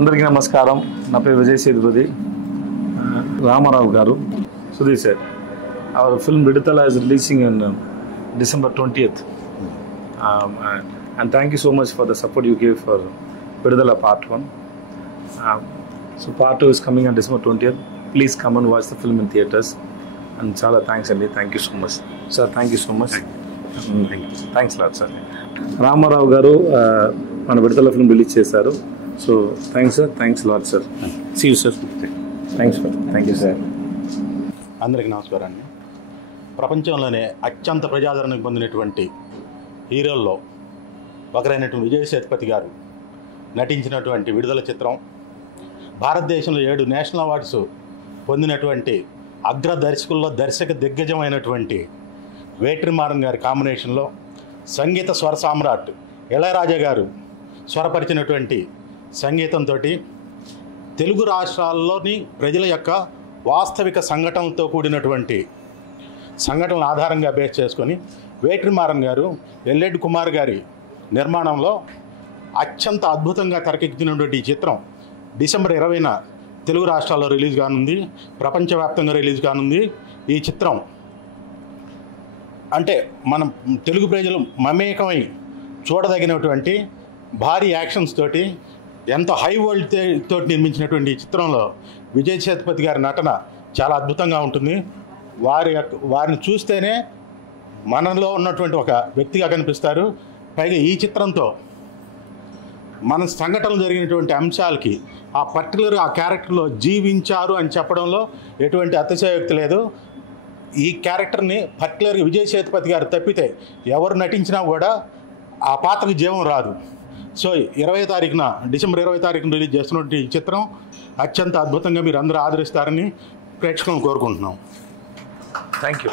అందరికీ నమస్కారం. నా పేరు విజయ్ సేతుపతి. రామారావు గారు, Sudhi sir, our film Viduthala is releasing on December 20th. And thank you so much for the support you gave for Viduthala Part 1. So Part 2 is coming on December 20th. Please come and watch the film in theatres. And chala thanks Andy. Thank you so much. Sir, thank you so much. Thanks a lot, sir. Ramarao garu మన Vidudala film release చేశారు. So thanks sir, thanks lot sir. See you sir. Thanks sir. Thank you sir. అందరికీ నమస్కారాన్ని. ప్రపంచంలోనే అత్యంత ప్రజాదరణ పొందినటువంటి హీరోల్లో ఒకరైనటువంటి విజయ్ సేతుపతి గారు నటించినటువంటి విడుదల చిత్రం, భారతదేశంలో 7 నేషనల్ అవార్డ్స్ పొందినటువంటి అగ్ర దర్శకుల్లో దర్శక దిగ్గజమైనటువంటి వేట్రిమారన్ గారి కాంబినేషన్లో సంగీత స్వర సామ్రాట్ ఇళయరాజా గారు స్వరపరిచినటువంటి సంగీతంతో తెలుగు రాష్ట్రాల్లోని ప్రజల యొక్క వాస్తవిక సంఘటనలతో కూడినటువంటి సంఘటనల ఆధారంగా బేస్ చేసుకొని వేట్రిమారన్ గారు ఎల్ఎడ్ కుమార్ గారి నిర్మాణంలో అత్యంత అద్భుతంగా తెరకెక్కించినటువంటి ఈ చిత్రం డిసెంబర్ 20న తెలుగు రాష్ట్రాల్లో రిలీజ్ కానుంది, ప్రపంచవ్యాప్తంగా రిలీజ్ కానుంది. ఈ చిత్రం అంటే మనం తెలుగు ప్రజలు మమేకమై చూడదగినటువంటి భారీ యాక్షన్స్ తోటి ఎంతో హై వరల్డ్ తోటి నిర్మించినటువంటి ఈ చిత్రంలో విజయ్ సేతుపతి గారి నటన చాలా అద్భుతంగా ఉంటుంది. వారిని చూస్తేనే మనలో ఉన్నటువంటి ఒక వ్యక్తిగా కనిపిస్తారు. పైగా ఈ చిత్రంతో మన సంఘటనలు జరిగినటువంటి అంశాలకి ఆ పర్టికులర్ ఆ క్యారెక్టర్లో జీవించారు అని చెప్పడంలో ఎటువంటి అతిశయోక్తి లేదు. ఈ క్యారెక్టర్ని పర్టికులర్గా విజయ్ సేతుపతి గారు తప్పితే ఎవరు నటించినా కూడా ఆ పాత్రకి జీవం రాదు. సో 20వ తారీఖున డిసెంబర్ 20వ తారీఖున రిలీజ్ చేస్తున్నటువంటి ఈ చిత్రం అత్యంత అద్భుతంగా మీరు అందరూ ఆదరిస్తారని ప్రేక్షకులను కోరుకుంటున్నాం. Thank you.